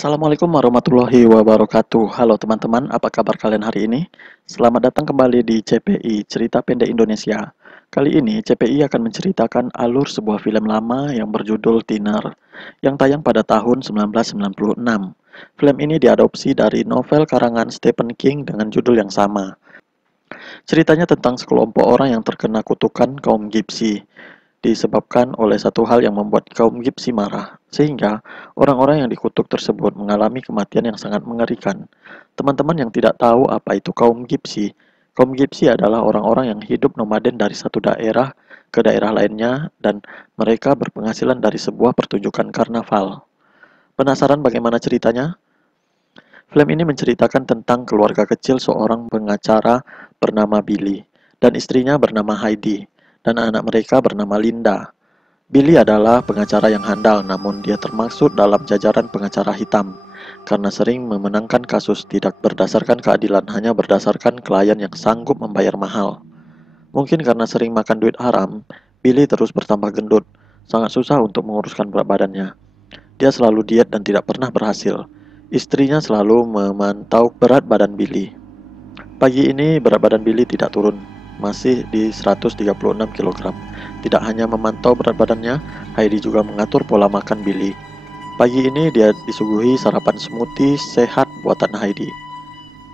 Assalamualaikum warahmatullahi wabarakatuh. Halo teman-teman, apa kabar kalian hari ini? Selamat datang kembali di CPI, Cerita Pendek Indonesia. Kali ini CPI akan menceritakan alur sebuah film lama yang berjudul Thinner, yang tayang pada tahun 1996. Film ini diadopsi dari novel karangan Stephen King dengan judul yang sama. Ceritanya tentang sekelompok orang yang terkena kutukan kaum Gypsy, disebabkan oleh satu hal yang membuat kaum Gypsy marah, sehingga orang-orang yang dikutuk tersebut mengalami kematian yang sangat mengerikan. Teman-teman yang tidak tahu apa itu kaum Gypsy adalah orang-orang yang hidup nomaden dari satu daerah ke daerah lainnya dan mereka berpenghasilan dari sebuah pertunjukan karnaval. Penasaran bagaimana ceritanya? Film ini menceritakan tentang keluarga kecil seorang pengacara bernama Billy dan istrinya bernama Heidi dan anak mereka bernama Linda. Billy adalah pengacara yang handal, namun dia termasuk dalam jajaran pengacara hitam karena sering memenangkan kasus tidak berdasarkan keadilan, hanya berdasarkan klien yang sanggup membayar mahal. Mungkin karena sering makan duit haram, Billy terus bertambah gendut. Sangat susah untuk menguruskan berat badannya. Dia selalu diet dan tidak pernah berhasil. Istrinya selalu memantau berat badan Billy. Pagi ini berat badan Billy tidak turun, masih di 136 kg. Tidak hanya memantau berat badannya, Heidi juga mengatur pola makan Billy. Pagi ini dia disuguhi sarapan smoothie sehat buatan Heidi.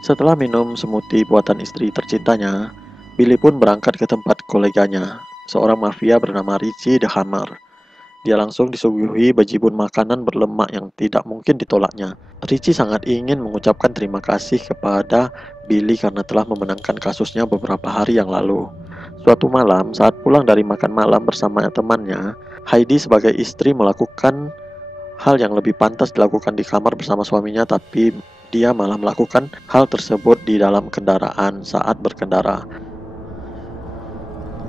Setelah minum smoothie buatan istri tercintanya, Billy pun berangkat ke tempat koleganya, seorang mafia bernama Richie the Hammer. Dia langsung disuguhi bejibun makanan berlemak yang tidak mungkin ditolaknya. Richie sangat ingin mengucapkan terima kasih kepada Billy karena telah memenangkan kasusnya beberapa hari yang lalu. Suatu malam, saat pulang dari makan malam bersama temannya, Heidi sebagai istri melakukan hal yang lebih pantas dilakukan di kamar bersama suaminya, tapi dia malah melakukan hal tersebut di dalam kendaraan saat berkendara.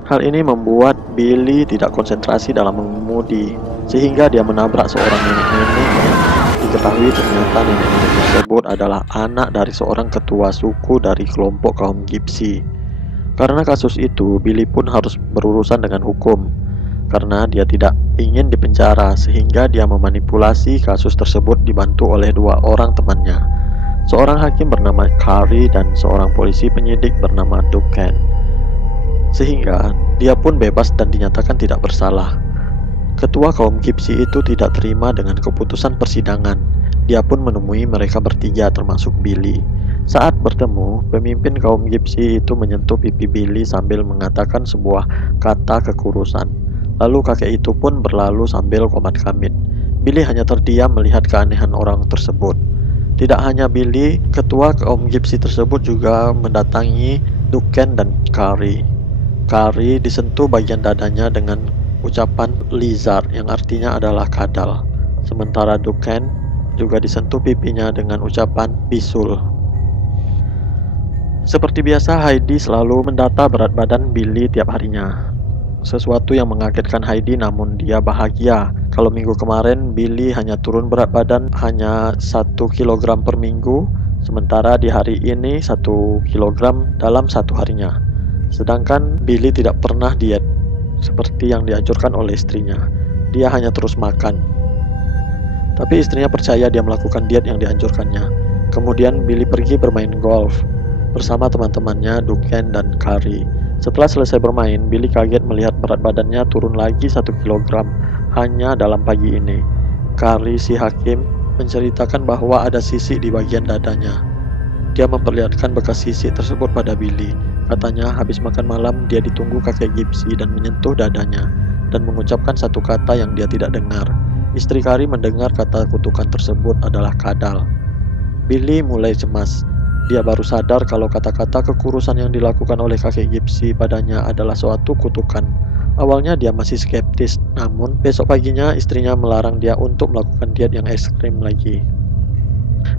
Hal ini membuat Billy tidak konsentrasi dalam mengemudi, sehingga dia menabrak seorang nenek-nenek yang diketahui ternyata nenek-nenek tersebut adalah anak dari seorang ketua suku dari kelompok kaum Gypsy. Karena kasus itu, Billy pun harus berurusan dengan hukum, karena dia tidak ingin dipenjara, sehingga dia memanipulasi kasus tersebut dibantu oleh dua orang temannya, seorang hakim bernama Carrie dan seorang polisi penyidik bernama Duncan. Sehingga dia pun bebas dan dinyatakan tidak bersalah. Ketua kaum Gypsy itu tidak terima dengan keputusan persidangan. Dia pun menemui mereka bertiga termasuk Billy. Saat bertemu, pemimpin kaum Gypsy itu menyentuh pipi Billy sambil mengatakan sebuah kata kekurusan. Lalu kakek itu pun berlalu sambil komat kamit. Billy hanya terdiam melihat keanehan orang tersebut. Tidak hanya Billy, ketua kaum Gypsy tersebut juga mendatangi Duncan dan Carrie. Carrie disentuh bagian dadanya dengan ucapan lizard yang artinya adalah kadal. Sementara Duncan juga disentuh pipinya dengan ucapan bisul. Seperti biasa, Heidi selalu mendata berat badan Billy tiap harinya. Sesuatu yang mengagetkan Heidi, namun dia bahagia. Kalau minggu kemarin Billy hanya turun berat badan hanya 1 kg per minggu, sementara di hari ini 1 kg dalam satu harinya. Sedangkan Billy tidak pernah diet seperti yang dianjurkan oleh istrinya. Dia hanya terus makan. Tapi istrinya percaya dia melakukan diet yang dianjurkannya. Kemudian Billy pergi bermain golf bersama teman-temannya Duncan dan Carrie. Setelah selesai bermain, Billy kaget melihat berat badannya turun lagi 1 kg hanya dalam pagi ini. Carrie si hakim menceritakan bahwa ada sisik di bagian dadanya. Dia memperlihatkan bekas sisik tersebut pada Billy. Katanya habis makan malam dia ditunggu kakek Gypsy dan menyentuh dadanya dan mengucapkan satu kata yang dia tidak dengar. Istri Carrie mendengar kata kutukan tersebut adalah kadal. Billy mulai cemas. Dia baru sadar kalau kata-kata kekurusan yang dilakukan oleh kakek Gypsy padanya adalah suatu kutukan. Awalnya dia masih skeptis, namun besok paginya istrinya melarang dia untuk melakukan diet yang ekstrim lagi.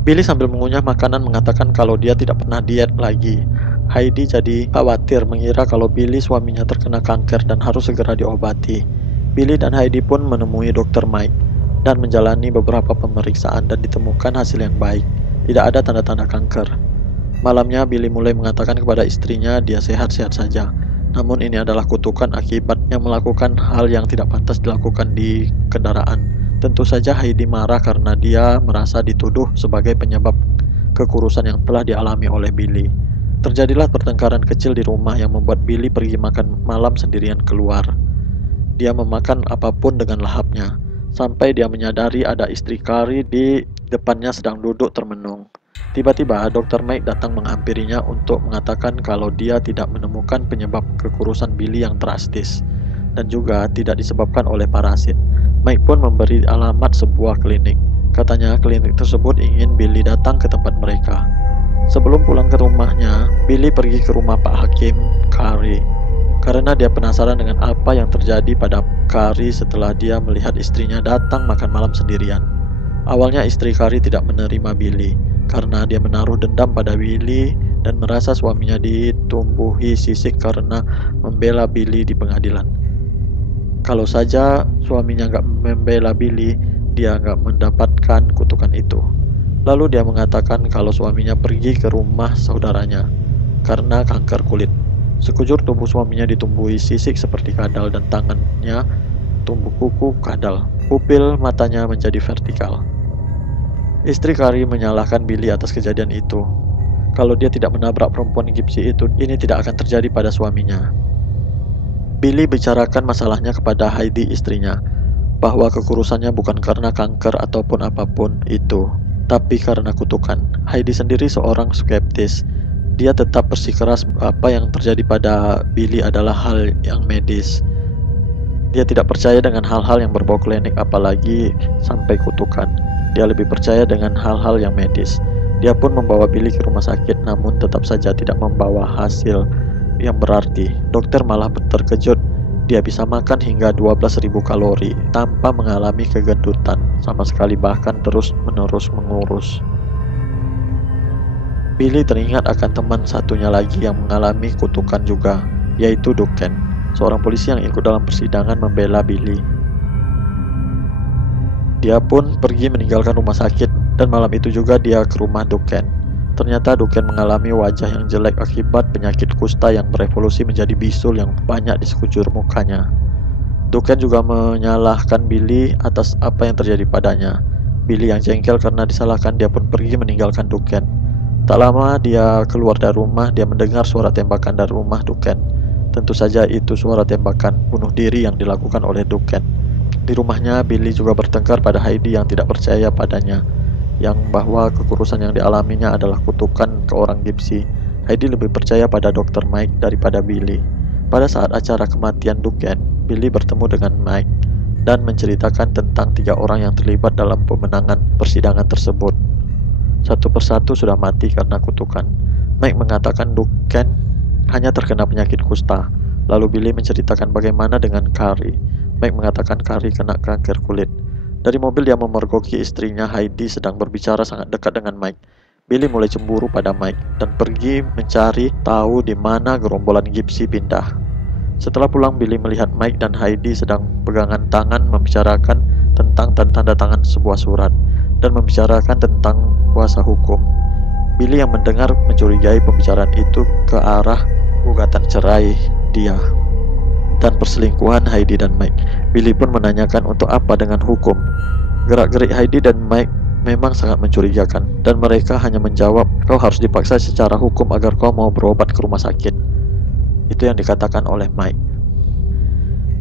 Billy sambil mengunyah makanan mengatakan kalau dia tidak pernah diet lagi. Heidi jadi khawatir mengira kalau Billy suaminya terkena kanker dan harus segera diobati. Billy dan Heidi pun menemui Dr. Mike dan menjalani beberapa pemeriksaan dan ditemukan hasil yang baik. Tidak ada tanda-tanda kanker. Malamnya Billy mulai mengatakan kepada istrinya dia sehat-sehat saja. Namun ini adalah kutukan akibatnya melakukan hal yang tidak pantas dilakukan di kendaraan. Tentu saja Heidi marah karena dia merasa dituduh sebagai penyebab kekurusan yang telah dialami oleh Billy. Terjadilah pertengkaran kecil di rumah yang membuat Billy pergi makan malam sendirian keluar. Dia memakan apapun dengan lahapnya, sampai dia menyadari ada istri Carrie di depannya sedang duduk termenung. Tiba-tiba Dr. Mike datang menghampirinya untuk mengatakan kalau dia tidak menemukan penyebab kekurusan Billy yang drastis dan juga tidak disebabkan oleh parasit. Mike pun memberi alamat sebuah klinik. Katanya klinik tersebut ingin Billy datang ke tempat mereka. Sebelum pulang ke rumahnya, Billy pergi ke rumah Pak Hakim Carrie karena dia penasaran dengan apa yang terjadi pada Carrie setelah dia melihat istrinya datang makan malam sendirian. Awalnya istri Carrie tidak menerima Billy karena dia menaruh dendam pada Billy dan merasa suaminya ditumbuhi sisik karena membela Billy di pengadilan. Kalau saja suaminya nggak membela Billy, dia nggak mendapatkan kutukan itu. Lalu dia mengatakan kalau suaminya pergi ke rumah saudaranya karena kanker kulit. Sekujur tubuh suaminya ditumbuhi sisik seperti kadal dan tangannya tumbuh kuku kadal. Pupil matanya menjadi vertikal. Istri Carrie menyalahkan Billy atas kejadian itu. Kalau dia tidak menabrak perempuan gipsi itu, ini tidak akan terjadi pada suaminya. Billy bicarakan masalahnya kepada Heidi istrinya, bahwa kekurusannya bukan karena kanker ataupun apapun itu, tapi karena kutukan. Heidi sendiri seorang skeptis. Dia tetap bersikeras apa yang terjadi pada Billy adalah hal yang medis. Dia tidak percaya dengan hal-hal yang berbau klinik apalagi sampai kutukan. Dia lebih percaya dengan hal-hal yang medis. Dia pun membawa Billy ke rumah sakit namun tetap saja tidak membawa hasil yang berarti. Dokter malah terkejut. Dia bisa makan hingga 12.000 kalori tanpa mengalami kegendutan sama sekali, bahkan terus-menerus mengurus. Billy teringat akan teman satunya lagi yang mengalami kutukan juga, yaitu Duncan, seorang polisi yang ikut dalam persidangan membela Billy. Dia pun pergi meninggalkan rumah sakit dan malam itu juga dia ke rumah Duncan. Ternyata Duncan mengalami wajah yang jelek akibat penyakit kusta yang berevolusi menjadi bisul yang banyak di sekujur mukanya. Duncan juga menyalahkan Billy atas apa yang terjadi padanya. Billy yang jengkel karena disalahkan, dia pun pergi meninggalkan Duncan. Tak lama dia keluar dari rumah, dia mendengar suara tembakan dari rumah Duncan. Tentu saja itu suara tembakan bunuh diri yang dilakukan oleh Duncan. Di rumahnya, Billy juga bertengkar pada Heidi yang tidak percaya padanya, yang bahwa kekurusan yang dialaminya adalah kutukan ke orang gipsi. Heidi lebih percaya pada Dr. Mike daripada Billy. Pada saat acara kematian Duncan, Billy bertemu dengan Mike dan menceritakan tentang 3 orang yang terlibat dalam pemenangan persidangan tersebut. Satu persatu sudah mati karena kutukan. Mike mengatakan Duncan hanya terkena penyakit kusta. Lalu Billy menceritakan bagaimana dengan Carrie. Mike mengatakan Carrie kena kanker kulit. Dari mobil dia memergoki istrinya Heidi sedang berbicara sangat dekat dengan Mike. Billy mulai cemburu pada Mike dan pergi mencari tahu di mana gerombolan gipsi pindah. Setelah pulang, Billy melihat Mike dan Heidi sedang pegangan tangan membicarakan tentang tanda tangan sebuah surat dan membicarakan tentang kuasa hukum. Billy yang mendengar mencurigai pembicaraan itu ke arah gugatan cerai dia dan perselingkuhan Heidi dan Mike. Billy pun menanyakan untuk apa dengan hukum. Gerak-gerik Heidi dan Mike memang sangat mencurigakan, dan mereka hanya menjawab, kau harus dipaksa secara hukum agar kau mau berobat ke rumah sakit. Itu yang dikatakan oleh Mike.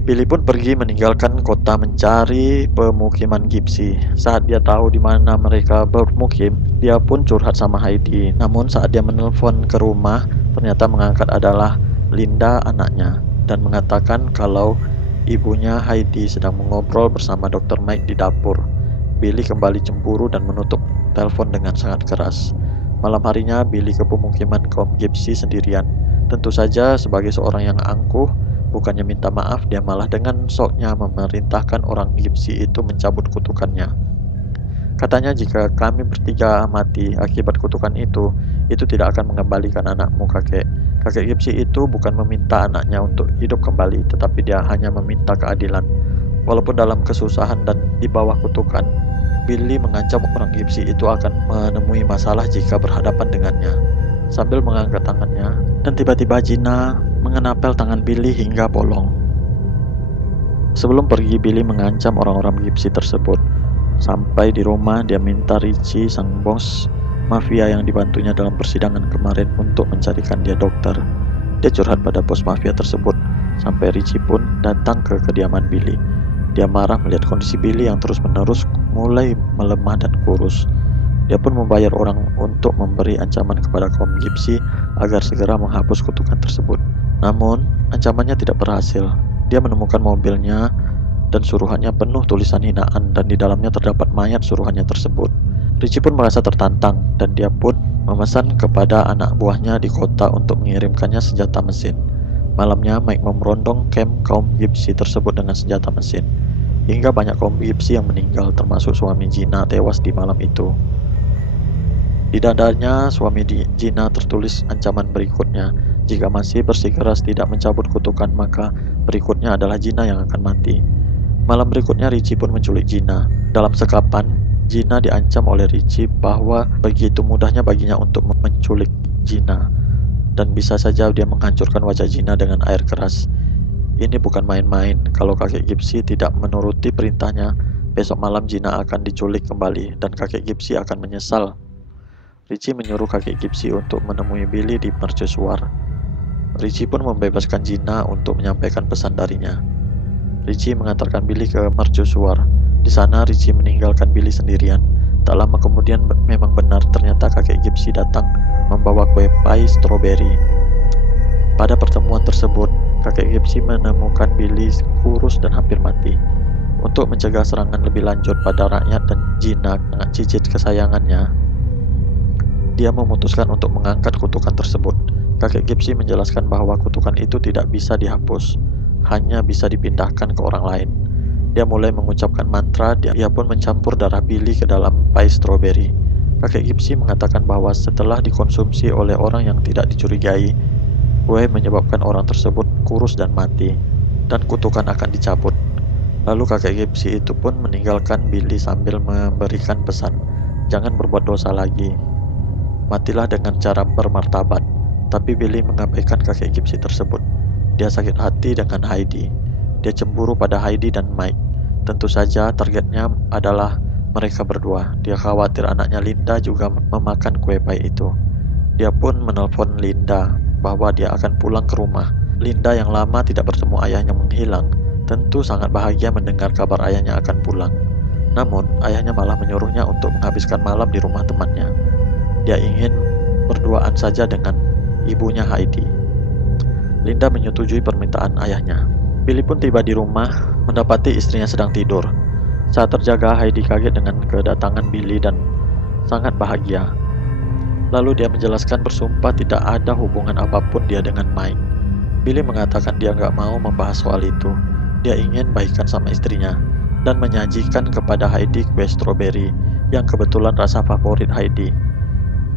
Billy pun pergi meninggalkan kota mencari pemukiman gipsi. Saat dia tahu di mana mereka bermukim, dia pun curhat sama Heidi. Namun saat dia menelpon ke rumah, ternyata mengangkat adalah Linda, anaknya, dan mengatakan kalau ibunya Heidi sedang mengobrol bersama Dr. Mike di dapur. Billy kembali cemburu dan menutup telepon dengan sangat keras. Malam harinya Billy ke pemukiman kaum gipsi sendirian. Tentu saja sebagai seorang yang angkuh, bukannya minta maaf, dia malah dengan soknya memerintahkan orang gipsi itu mencabut kutukannya. Katanya jika kami bertiga mati akibat kutukan itu tidak akan mengembalikan anakmu, kakek. Kakek gipsi itu bukan meminta anaknya untuk hidup kembali, tetapi dia hanya meminta keadilan. Walaupun dalam kesusahan dan di bawah kutukan, Billy mengancam orang gipsi itu akan menemui masalah jika berhadapan dengannya. Sambil mengangkat tangannya, dan tiba-tiba Gina mengenapel tangan Billy hingga bolong. Sebelum pergi, Billy mengancam orang-orang gipsi tersebut. Sampai di rumah, dia minta Richie, sang bos mafia yang dibantunya dalam persidangan kemarin, untuk mencarikan dia dokter. Dia curhat pada bos mafia tersebut, sampai Richie pun datang ke kediaman Billy. Dia marah melihat kondisi Billy yang terus-menerus mulai melemah dan kurus. Dia pun membayar orang untuk memberi ancaman kepada kaum Gypsy agar segera menghapus kutukan tersebut. Namun, ancamannya tidak berhasil. Dia menemukan mobilnya dan suruhannya penuh tulisan hinaan, dan di dalamnya terdapat mayat suruhannya tersebut. Richie pun merasa tertantang, dan dia pun memesan kepada anak buahnya di kota untuk mengirimkannya senjata mesin. Malamnya, Mike memberondong kamp kaum Gypsy tersebut dengan senjata mesin, hingga banyak kaum Gypsy yang meninggal, termasuk suami Gina tewas di malam itu. Di dadanya suami Gina tertulis ancaman berikutnya: jika masih bersikeras tidak mencabut kutukan, maka berikutnya adalah Gina yang akan mati. Malam berikutnya Richie pun menculik Gina. Dalam sekapan, Gina diancam oleh Richie bahwa begitu mudahnya baginya untuk menculik Gina, dan bisa saja dia menghancurkan wajah Gina dengan air keras. Ini bukan main-main. Kalau kakek Gypsy tidak menuruti perintahnya, besok malam Gina akan diculik kembali, dan kakek Gypsy akan menyesal. Richie menyuruh kakek Gypsy untuk menemui Billy di mercusuar. Richie pun membebaskan Gina untuk menyampaikan pesan darinya. Richie mengantarkan Billy ke mercusuar. Di sana Richie meninggalkan Billy sendirian. Tak lama kemudian memang benar, ternyata kakek Gypsy datang membawa kue pie stroberi. Pada pertemuan tersebut, kakek Gypsy menemukan Billy kurus dan hampir mati. Untuk mencegah serangan lebih lanjut pada rakyat dan Gina, anak cicit kesayangannya, dia memutuskan untuk mengangkat kutukan tersebut. Kakek Gypsy menjelaskan bahwa kutukan itu tidak bisa dihapus, hanya bisa dipindahkan ke orang lain. Dia mulai mengucapkan mantra. Dia pun mencampur darah Billy ke dalam pie stroberi. Kakek Gypsy mengatakan bahwa setelah dikonsumsi oleh orang yang tidak dicurigai, kue menyebabkan orang tersebut kurus dan mati, dan kutukan akan dicabut. Lalu kakek Gypsy itu pun meninggalkan Billy sambil memberikan pesan, jangan berbuat dosa lagi, matilah dengan cara bermartabat. Tapi Billy mengabaikan kakek Gypsy tersebut. Dia sakit hati dengan Heidi. Dia cemburu pada Heidi dan Mike. Tentu saja targetnya adalah mereka berdua. Dia khawatir anaknya Linda juga memakan kue pie itu. Dia pun menelpon Linda bahwa dia akan pulang ke rumah. Linda yang lama tidak bertemu ayahnya menghilang, tentu sangat bahagia mendengar kabar ayahnya akan pulang. Namun, ayahnya malah menyuruhnya untuk menghabiskan malam di rumah temannya. Dia ingin berduaan saja dengan ibunya Heidi. Linda menyetujui permintaan ayahnya. Billy pun tiba di rumah, mendapati istrinya sedang tidur. Saat terjaga, Heidi kaget dengan kedatangan Billy dan sangat bahagia. Lalu dia menjelaskan bersumpah tidak ada hubungan apapun dia dengan Mike. Billy mengatakan dia nggak mau membahas soal itu. Dia ingin baikan sama istrinya dan menyajikan kepada Heidi kue stroberi yang kebetulan rasa favorit Heidi.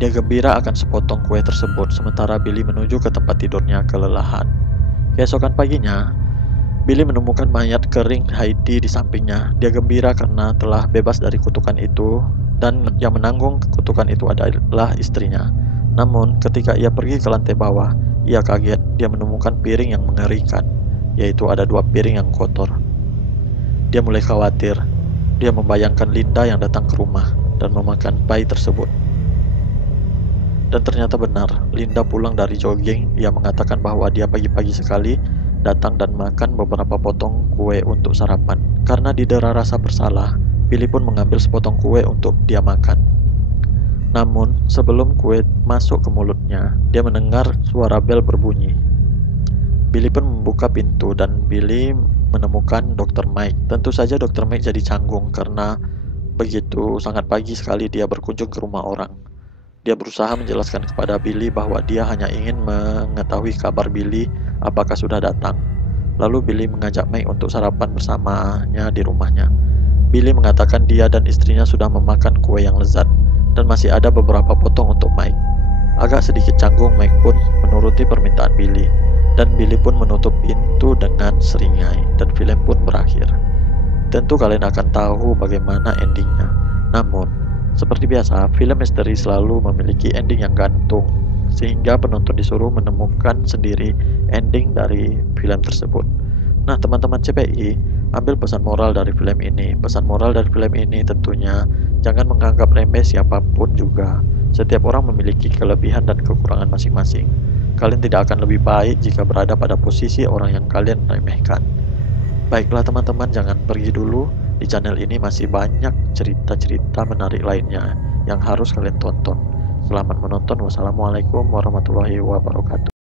Dia gembira akan sepotong kue tersebut, sementara Billy menuju ke tempat tidurnya kelelahan. Keesokan paginya, Billy menemukan mayat kering Heidi di sampingnya. Dia gembira karena telah bebas dari kutukan itu, dan yang menanggung kutukan itu adalah istrinya. Namun, ketika ia pergi ke lantai bawah, ia kaget. Dia menemukan piring yang mengerikan, yaitu ada 2 piring yang kotor. Dia mulai khawatir. Dia membayangkan Linda yang datang ke rumah dan memakan pie tersebut. Dan ternyata benar, Linda pulang dari jogging. Ia mengatakan bahwa dia pagi-pagi sekali datang dan makan beberapa potong kue untuk sarapan. Karena didera rasa bersalah, Billy pun mengambil sepotong kue untuk dia makan. Namun, sebelum kue masuk ke mulutnya, dia mendengar suara bel berbunyi. Billy pun membuka pintu dan Billy menemukan Dr. Mike. Tentu saja Dr. Mike jadi canggung karena begitu sangat pagi sekali dia berkunjung ke rumah orang. Dia berusaha menjelaskan kepada Billy bahwa dia hanya ingin mengetahui kabar Billy apakah sudah datang. Lalu Billy mengajak Mike untuk sarapan bersamanya di rumahnya. Billy mengatakan dia dan istrinya sudah memakan kue yang lezat dan masih ada beberapa potong untuk Mike. Agak sedikit canggung, Mike pun menuruti permintaan Billy, dan Billy pun menutup pintu dengan seringai, dan film pun berakhir. Tentu kalian akan tahu bagaimana endingnya. Namun, seperti biasa, film misteri selalu memiliki ending yang gantung, sehingga penonton disuruh menemukan sendiri ending dari film tersebut. Nah, teman-teman CPI, ambil pesan moral dari film ini. Pesan moral dari film ini tentunya jangan menganggap remeh siapapun juga. Setiap orang memiliki kelebihan dan kekurangan masing-masing. Kalian tidak akan lebih baik jika berada pada posisi orang yang kalian remehkan. Baiklah teman-teman, jangan pergi dulu. Di channel ini masih banyak cerita-cerita menarik lainnya yang harus kalian tonton. Selamat menonton. Wassalamualaikum warahmatullahi wabarakatuh.